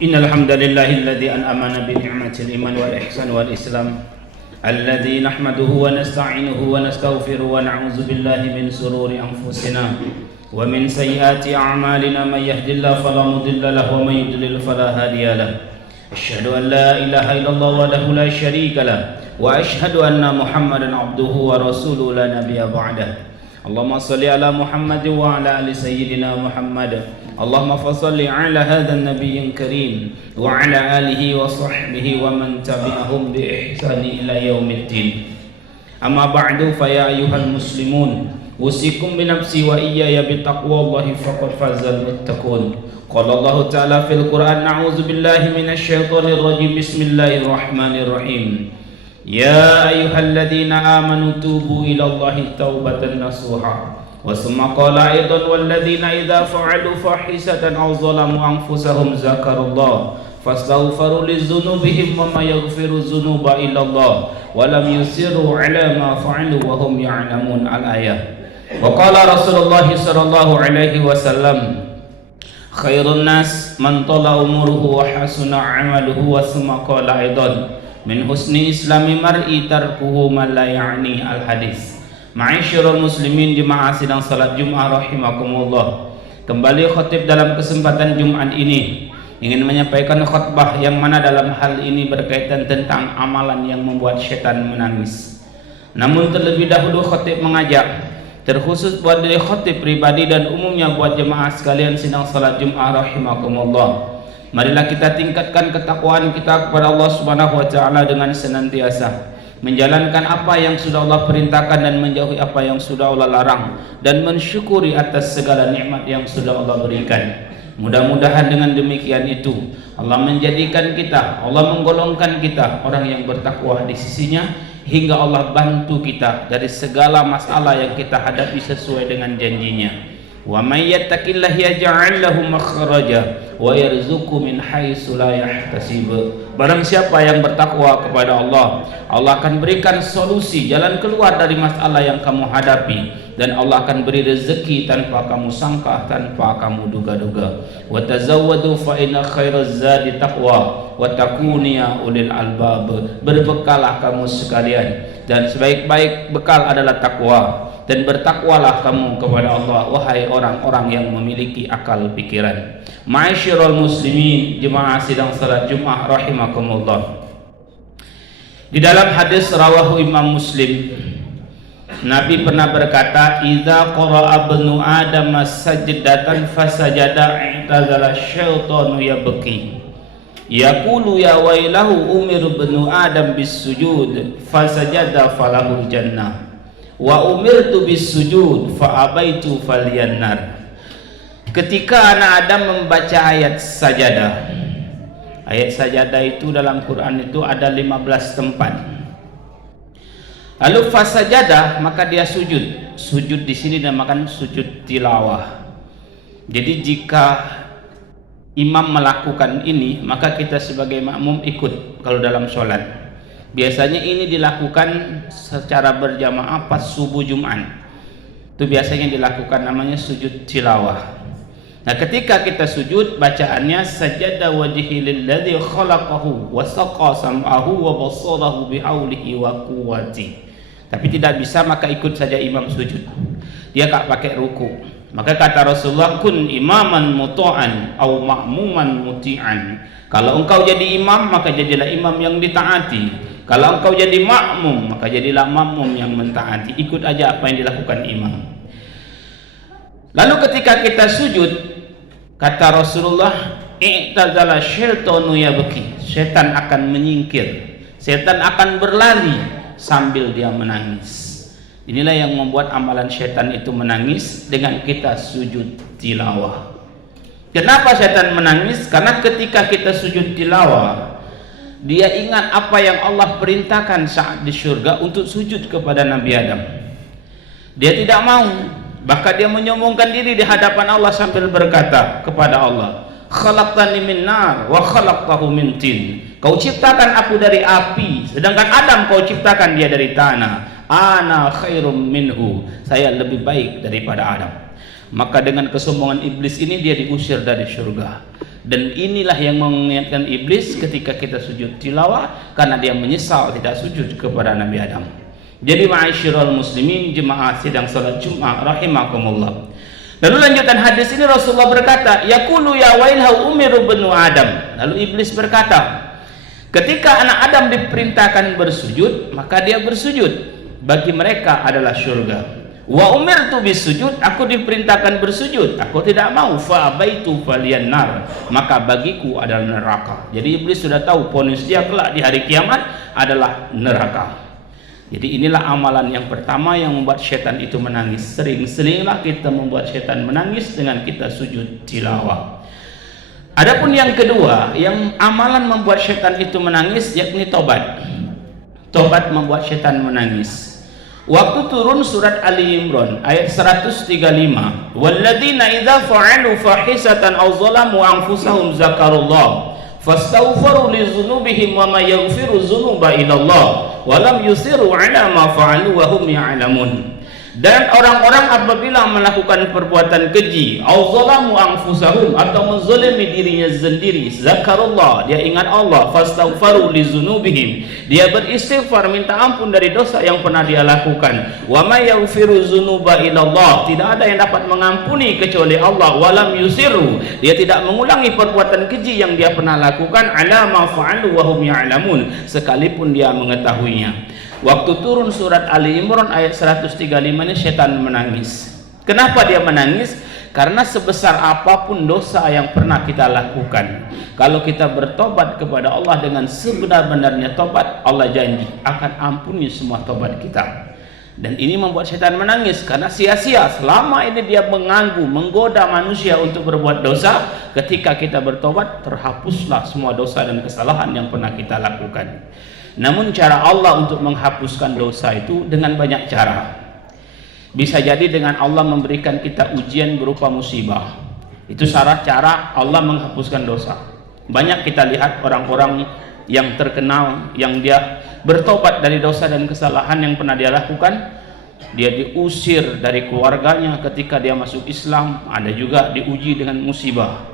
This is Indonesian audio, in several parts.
إن الحمد لله الذي أنعمنا بنعمة الإيمان والإحسان والإسلام الذي نحمده ونستعينه ونستغفره ونعوذ بالله من شرور أنفسنا ومن سيئات أعمالنا من يهد الله فلا مضل له ومن يضلل فلا هادي له أشهد أن لا إله إلا الله وحده لا شريك له وأشهد أن محمدا عبده ورسوله لا نبي بعده اللهم صل على محمد وعلى آل سيدنا محمد اللهم فصل على هذا النبي الكريم وعلى آله وصحبه ومن تبعهم بإحسان إلى يوم الدين أما بعد فيا أيها المسلمون أوصيكم بنفسي وإياي بتقوى الله فقد فاز المتقون قال الله تعالى في القرآن أعوذ بالله من الشيطان الرجيم بسم الله الرحمن الرحيم يا أيها الذين آمنوا توبوا إلى الله توبة نصوحا وثم قال أيضا والذين إذا فعلوا فاحشة أو ظلموا أنفسهم ذكروا الله فاستغفروا لذنوبهم وما يغفر الذنوب إلا الله ولم يصروا على ما فعلوا وهم يعلمون الآية وقال رسول الله صلى الله عليه وسلم خير الناس من طال عمره وحسن عمله وثم قال أيضا من حسن إسلام مرء تركه ما لا يعني الحديث. Ma'asyiral muslimin jemaah sidang salat Jumat rahimakumullah. Kembali khatib dalam kesempatan Jumat ini ingin menyampaikan khutbah yang mana dalam hal ini berkaitan tentang amalan yang membuat syaitan menangis. Namun terlebih dahulu khatib mengajak terkhusus buat diri khatib pribadi dan umumnya buat jemaah sekalian sidang salat Jumat rahimakumullah. Marilah kita tingkatkan ketakwaan kita kepada Allah Subhanahu wa taala dengan senantiasa menjalankan apa yang sudah Allah perintahkan dan menjauhi apa yang sudah Allah larang dan mensyukuri atas segala nikmat yang sudah Allah berikan. Mudah-mudahan dengan demikian itu Allah menjadikan kita, Allah menggolongkan kita orang yang bertakwa di sisinya hingga Allah bantu kita dari segala masalah yang kita hadapi sesuai dengan janjinya. Wa may yattaqillaha yaj'al lahu makhraja wa yarzuqhu min haitsu la yahtasib. Barang siapa yang bertakwa kepada Allah, Allah akan berikan solusi jalan keluar dari masalah yang kamu hadapi dan Allah akan beri rezeki tanpa kamu sangka, tanpa kamu duga-duga. Wa tazawwadu fa inna khairaz zadi taqwa wa takuniya ulil albab. Berbekalah kamu sekalian dan sebaik-baik bekal adalah takwa. Dan bertakwalah kamu kepada Allah wahai orang-orang yang memiliki akal pikiran. Ma'asyiral muslimin jemaah sidang salat Jumat rahimakumullah. Di dalam hadis rawahu Imam Muslim, Nabi pernah berkata, "Idza qara'a ibnu Adam sajdatan fasajada i'tazala syaitanu yabki." Yaqulu ya wailahu umir ibnu Adam bis sujud fasajada falahul jannah. Wa umirtu bis sujud fa abaitu falyannar. Ketika anak Adam membaca ayat sajadah, ayat sajadah itu dalam Quran itu ada 15 tempat. Lalu fasajadah maka dia sujud. Sujud di sini dinamakan sujud tilawah. Jadi jika imam melakukan ini maka kita sebagai makmum ikut kalau dalam sholat. Biasanya ini dilakukan secara berjamaah pas subuh Jumat. Itu biasanya dilakukan namanya sujud tilawah. Nah, ketika kita sujud bacaannya sajada wajhi lilladzi khalaqahu wa saqa sam'ahu wa basarahu bihaulihi wa quwwati. Tapi tidak bisa maka ikut saja imam sujud. Dia tak pakai ruku. Maka kata Rasulullah kun imaman muta'an au ma'muman muti'an. Kalau engkau jadi imam maka jadilah imam yang ditaati. Kalau engkau jadi makmum maka jadilah makmum yang mentaati. Ikut aja apa yang dilakukan imam. Lalu ketika kita sujud kata Rasulullah i'tazala syaitanu yabki. Setan akan menyingkir. Setan akan berlari sambil dia menangis. Inilah yang membuat amalan setan itu menangis dengan kita sujud tilawah. Kenapa setan menangis? Karena ketika kita sujud tilawah dia ingat apa yang Allah perintahkan saat di surga untuk sujud kepada Nabi Adam. Dia tidak mau, bahkan dia menyombongkan diri di hadapan Allah sambil berkata kepada Allah, "Khalaqtani min nar wa khalaqtahu min tin." Kau ciptakan aku dari api, sedangkan Adam kau ciptakan dia dari tanah. Ana khairum minhu. Saya lebih baik daripada Adam. Maka dengan kesombongan iblis ini dia diusir dari surga. Dan inilah yang mengingatkan iblis ketika kita sujud tilawah, karena dia menyesal tidak sujud kepada Nabi Adam. Jadi ma'asyiral muslimin, jemaah sidang salat Jumat rahimakumullah. Lalu lanjutan hadis ini Rasulullah berkata, yaqulu ya wailha umiru banu Adam. Lalu iblis berkata, ketika anak Adam diperintahkan bersujud, maka dia bersujud. Bagi mereka adalah surga. Wa umirtu bisujud, aku diperintahkan bersujud, aku tidak mau. Fa abaitu faliyan nar, maka bagiku adalah neraka. Jadi iblis sudah tahu vonis dia kelak di hari kiamat adalah neraka. Jadi inilah amalan yang pertama yang membuat setan itu menangis. Sering-seringlah kita membuat setan menangis dengan kita sujud tilawah. Adapun yang kedua, yang amalan membuat setan itu menangis, yakni tobat. Tobat membuat setan menangis. Waktu turun surat Ali Imran ayat 135, walladzina idza fa'alu fahisatan aw zalamu anfusahum zakarullah fastaghfiru li dzunubihim wa may yaghfiru dzunuba illa Allah wa lam yusiru ala ma fa'alu wa hum ya'lamun. Dan orang-orang apabila melakukan perbuatan keji, aw zalamu anfusahum, atau menzalimi dirinya sendiri, zakarullah, dia ingat Allah, fastaghfiru li dzunubihim, dia beristighfar minta ampun dari dosa yang pernah dia lakukan. Wa may yaghfiru dzunuba illallah, tidak ada yang dapat mengampuni kecuali Allah. Wa lam yusiru, dia tidak mengulangi perbuatan keji yang dia pernah lakukan, ala ma fa'alu wa hum ya'lamun, sekalipun dia mengetahuinya. Waktu turun surat Ali Imran ayat 135 ini setan menangis. Kenapa dia menangis? Karena sebesar apapun dosa yang pernah kita lakukan, kalau kita bertobat kepada Allah dengan sebenar-benarnya tobat, Allah janji akan ampuni semua tobat kita. Dan ini membuat setan menangis karena sia-sia selama ini dia mengganggu, menggoda manusia untuk berbuat dosa. Ketika kita bertobat, terhapuslah semua dosa dan kesalahan yang pernah kita lakukan. Namun cara Allah untuk menghapuskan dosa itu dengan banyak cara. Bisa jadi dengan Allah memberikan kita ujian berupa musibah. Itu syarat cara Allah menghapuskan dosa. Banyak kita lihat orang-orang yang terkenal, yang dia bertobat dari dosa dan kesalahan yang pernah dia lakukan. Dia diusir dari keluarganya ketika dia masuk Islam. Ada juga diuji dengan musibah.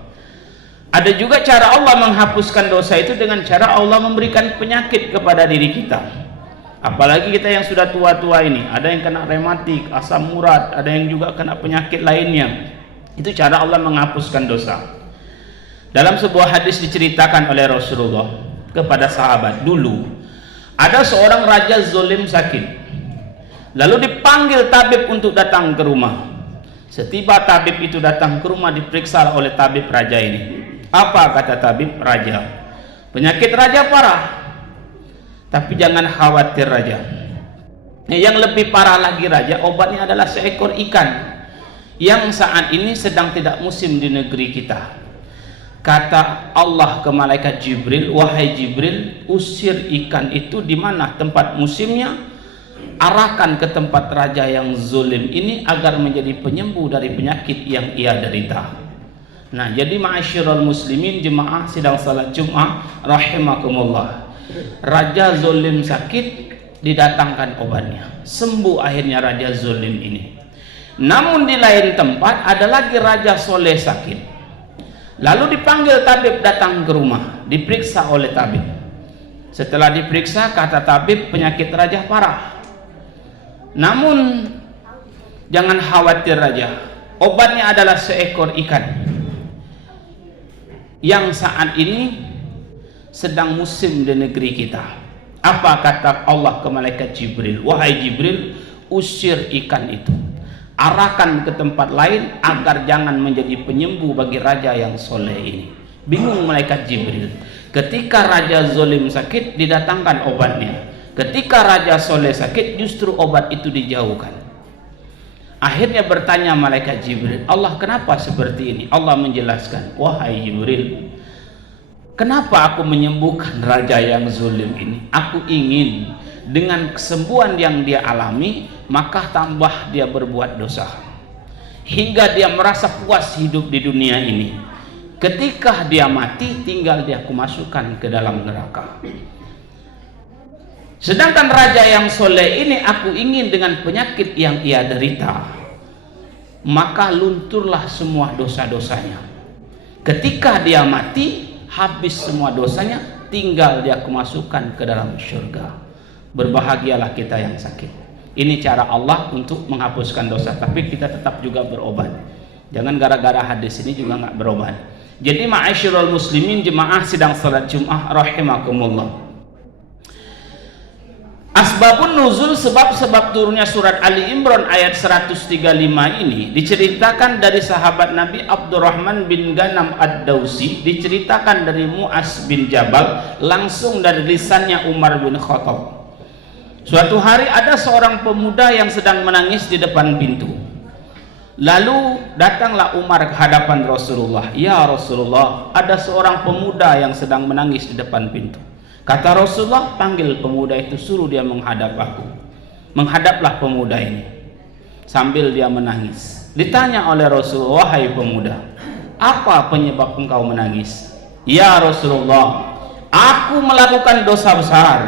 Ada juga cara Allah menghapuskan dosa itu dengan cara Allah memberikan penyakit kepada diri kita. Apalagi kita yang sudah tua-tua ini, ada yang kena rematik, asam urat, ada yang juga kena penyakit lainnya. Itu cara Allah menghapuskan dosa. Dalam sebuah hadis diceritakan oleh Rasulullah kepada sahabat, dulu ada seorang raja zalim sakit. Lalu dipanggil tabib untuk datang ke rumah. Setiba tabib itu datang ke rumah, diperiksa oleh tabib raja ini. Apa kata tabib raja? Penyakit raja parah, tapi jangan khawatir raja. Yang lebih parah lagi raja, obatnya adalah seekor ikan yang saat ini sedang tidak musim di negeri kita. Kata Allah ke malaikat Jibril, wahai Jibril, usir ikan itu di mana tempat musimnya, arahkan ke tempat raja yang zalim ini agar menjadi penyembuh dari penyakit yang ia derita. Nah, jadi ma'asyiral muslimin, jemaah sidang salat Jumat rahimakumullah. Raja zalim sakit, didatangkan obatnya. Sembuh akhirnya raja zalim ini. Namun di lain tempat ada lagi raja soleh sakit. Lalu dipanggil tabib datang ke rumah, diperiksa oleh tabib. Setelah diperiksa, kata tabib, penyakit raja parah. Namun jangan khawatir raja, obatnya adalah seekor ikan yang saat ini sedang musim di negeri kita. Apa kata Allah ke malaikat Jibril? Wahai Jibril, usir ikan itu, arahkan ke tempat lain agar jangan menjadi penyembuh bagi raja yang soleh ini. Bingung malaikat Jibril. Ketika raja zalim sakit, didatangkan obatnya. Ketika raja soleh sakit, justru obat itu dijauhkan. Akhirnya bertanya malaikat Jibril, Allah kenapa seperti ini? Allah menjelaskan, wahai Jibril, kenapa aku menyembuhkan raja yang zalim ini? Aku ingin dengan kesembuhan yang dia alami, maka tambah dia berbuat dosa hingga dia merasa puas hidup di dunia ini. Ketika dia mati, tinggal dia aku masukkan ke dalam neraka. Sedangkan raja yang soleh ini aku ingin dengan penyakit yang ia derita, maka lunturlah semua dosa-dosanya. Ketika dia mati, habis semua dosanya, tinggal dia kemasukan ke dalam surga. Berbahagialah kita yang sakit. Ini cara Allah untuk menghapuskan dosa, tapi kita tetap juga berobat. Jangan gara-gara hadis ini juga nggak berobat. Jadi ma'asyiral muslimin, jemaah sidang salat Jumat rahimakumullah. Asbabun nuzul, sebab-sebab turunnya surat Ali Imran ayat 135 ini diceritakan dari sahabat Nabi Abdurrahman bin Ghanam ad-Dausi, diceritakan dari Mu'az bin Jabal, langsung dari lisannya Umar bin Khattab. Suatu hari ada seorang pemuda yang sedang menangis di depan pintu. Lalu datanglah Umar ke hadapan Rasulullah. Ya Rasulullah, ada seorang pemuda yang sedang menangis di depan pintu. Kata Rasulullah, panggil pemuda itu, suruh dia menghadap aku. Menghadaplah pemuda ini sambil dia menangis. Ditanya oleh Rasulullah, wahai pemuda, apa penyebab engkau menangis? Ya Rasulullah, aku melakukan dosa besar.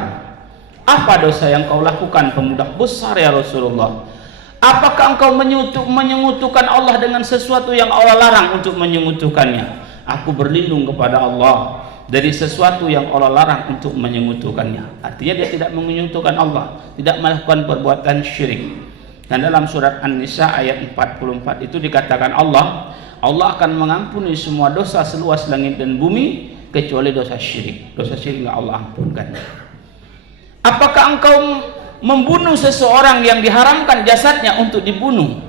Apa dosa yang kau lakukan pemuda? Besar ya Rasulullah. Apakah engkau menyekutukan Allah dengan sesuatu yang Allah larang untuk menyekutukannya? Aku berlindung kepada Allah dari sesuatu yang Allah larang untuk menyekutukannya. Artinya dia tidak menyekutukan Allah, tidak melakukan perbuatan syirik. Dan dalam surat An-Nisa ayat 44 itu dikatakan Allah akan mengampuni semua dosa seluas langit dan bumi kecuali dosa syirik. Dosa syirik enggak Allah ampunkan. Apakah engkau membunuh seseorang yang diharamkan jasadnya untuk dibunuh?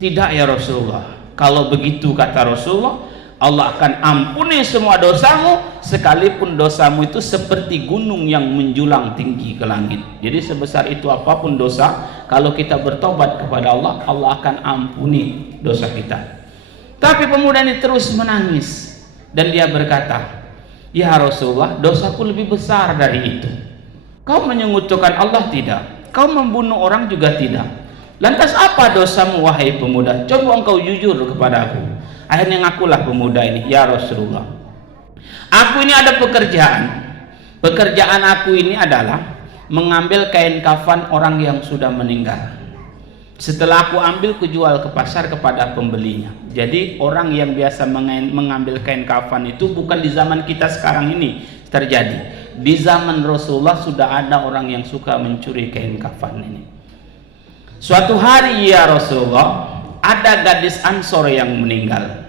Tidak ya Rasulullah. Kalau begitu kata Rasulullah, Allah akan ampuni semua dosamu, sekalipun dosamu itu seperti gunung yang menjulang tinggi ke langit. Jadi sebesar itu apapun dosa, kalau kita bertobat kepada Allah, Allah akan ampuni dosa kita. Tapi pemuda ini terus menangis dan dia berkata, ya Rasulullah, dosaku lebih besar dari itu. Kau menyekutukan Allah tidak, kau membunuh orang juga tidak. Lantas apa dosamu wahai pemuda? Coba engkau jujur kepada aku. Akhirnya ngakulah pemuda ini, ya Rasulullah, aku ini ada pekerjaan. Pekerjaan aku ini adalah mengambil kain kafan orang yang sudah meninggal. Setelah aku ambil, kujual ke pasar kepada pembelinya. Jadi orang yang biasa mengambil kain kafan itu bukan di zaman kita sekarang ini terjadi. Di zaman Rasulullah sudah ada orang yang suka mencuri kain kafan ini. Suatu hari ya Rasulullah, ada gadis Ansor yang meninggal,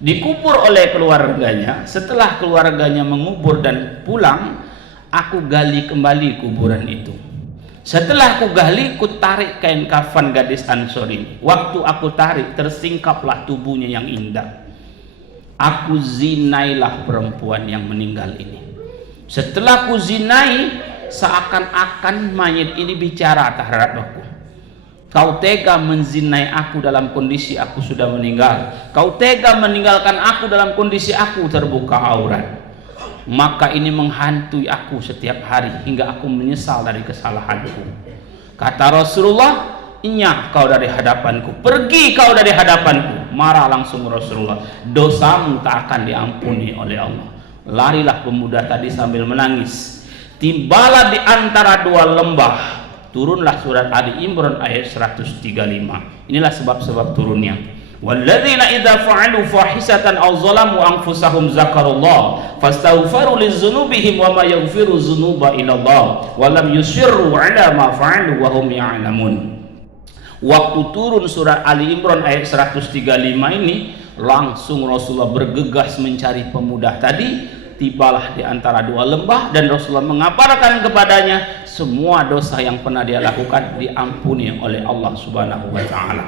dikubur oleh keluarganya. Setelah keluarganya mengubur dan pulang, aku gali kembali kuburan itu. Setelah aku gali, aku tarik kain kafan gadis Ansor ini. Waktu aku tarik, tersingkaplah tubuhnya yang indah. Aku zinailah perempuan yang meninggal ini. Setelah aku zinai, seakan-akan mayit ini bicara terhadap aku. Kau tega menzinai aku dalam kondisi aku sudah meninggal. Kau tega meninggalkan aku dalam kondisi aku terbuka aurat. Maka ini menghantui aku setiap hari hingga aku menyesal dari kesalahanku. Kata Rasulullah, "Inyah kau dari hadapanku, pergi kau dari hadapanku." Marah langsung Rasulullah, "Dosamu tak akan diampuni oleh Allah." Larilah pemuda tadi sambil menangis. Tibalah di antara dua lembah, turunlah surat Ali Imran ayat 135. Inilah sebab-sebab turunnya. Walladzina idza fa'alu fahisatan aw zalamu anfusahum zakarullah fastaghfiru lidzunubihim wa ma yaghfiru dzunuba illa Allah wa lam yusirru 'ala ma fa'alu wa hum ya'lamun. Waktu turun surat Ali Imran ayat 135 ini, langsung Rasulullah bergegas mencari pemuda tadi. Tibalah di antara dua lembah dan Rasulullah mengabarkan kepadanya semua dosa yang pernah dia lakukan diampuni oleh Allah Subhanahu wa taala.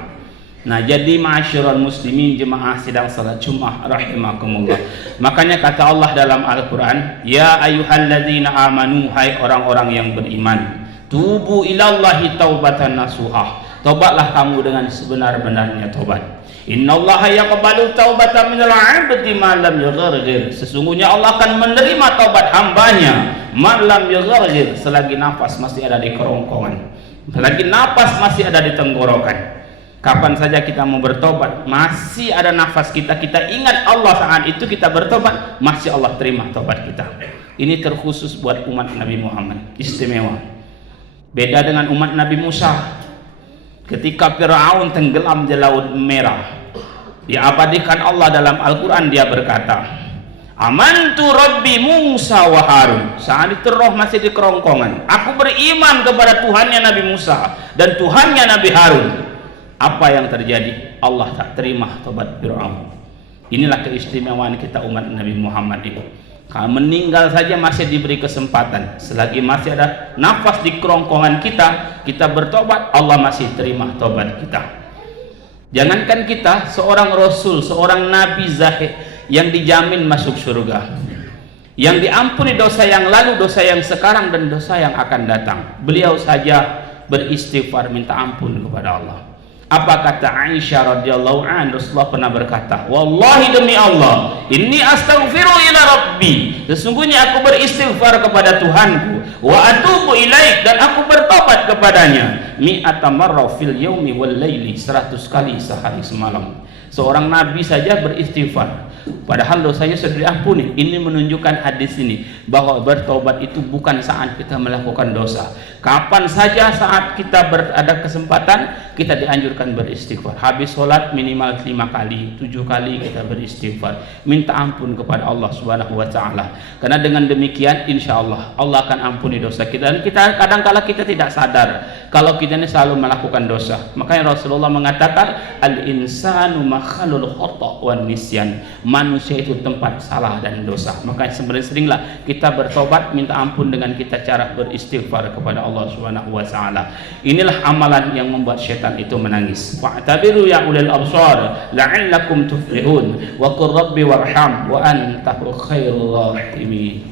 Nah, jadi ma'asyiral muslimin jemaah sidang salat Jumat rahimakumullah. Makanya kata Allah dalam Al-Qur'an, "Ya ayyuhalladzina amanu," hai orang-orang yang beriman, "tubu ilallahi taubatan nasuha." Tobatlah kamu dengan sebenar-benarnya tobat. Innallaha yaqbalu taubatan minal 'abdi ma lam yughargir. Sesungguhnya Allah akan menerima taubat hambanya ma lam yughargir, selagi nafas masih ada di kerongkongan, selagi nafas masih ada di tenggorokan. Kapan saja kita mau bertobat, masih ada nafas kita ingat Allah, saat itu kita bertobat, masih Allah terima tobat kita. Ini terkhusus buat umat Nabi Muhammad, istimewa. Beda dengan umat Nabi Musa. ketika Fir'aun tenggelam di Laut Merah, diabadikan Allah dalam Al-Quran, dia berkata, amantu Rabbi Musa wa Harun. Saat itu roh masih di kerongkongan, aku beriman kepada Tuhannya Nabi Musa dan Tuhannya Nabi Harun. Apa yang terjadi? Allah tak terima tobat Fir'aun. Inilah keistimewaan kita umat Nabi Muhammad itu. Kalau meninggal saja masih diberi kesempatan, selagi masih ada nafas di kerongkongan kita bertobat, Allah masih terima tobat kita. Jangankan kita, seorang Rasul, seorang Nabi zahid yang dijamin masuk surga, yang diampuni dosa yang lalu, dosa yang sekarang, dan dosa yang akan datang. Beliau saja beristighfar minta ampun kepada Allah. Apa kata Aisyah radhiyallahu anha? Rasulullah pernah berkata, wallahi demi Allah, inni astaghfiru ila rabbi, sesungguhnya aku beristighfar kepada Tuhanku, wa atubu ilaik, dan aku bertobat kepadanya, mi'ata marra fil yaumi wal laili, 100 kali sehari semalam. Seorang nabi saja beristighfar padahal dosanya sudah diampuni. Ini menunjukkan hadis ini bahwa bertobat itu bukan saat kita melakukan dosa, kapan saja saat kita ada kesempatan kita dianjurkan beristighfar. Habis sholat minimal 5 kali, 7 kali kita beristighfar, minta ampun kepada Allah Subhanahu wa taala. Karena dengan demikian insya Allah Allah akan ampuni dosa kita. Dan kita kadang-kala kita tidak sadar kalau kita ini selalu melakukan dosa. Makanya Rasulullah mengatakan al-insanu makhalul khata' wan nisyan. Manusia itu tempat salah dan dosa. Makanya sering-seringlah kita bertobat, minta ampun dengan kita cara beristighfar kepada Allah Subhanahu wa taala. Inilah amalan yang membuat syaitan itu menangis. Fa'tabiru ya ulil absar la'allakum tuflihun wa qur rabbi warham wa anta khairur rahimin.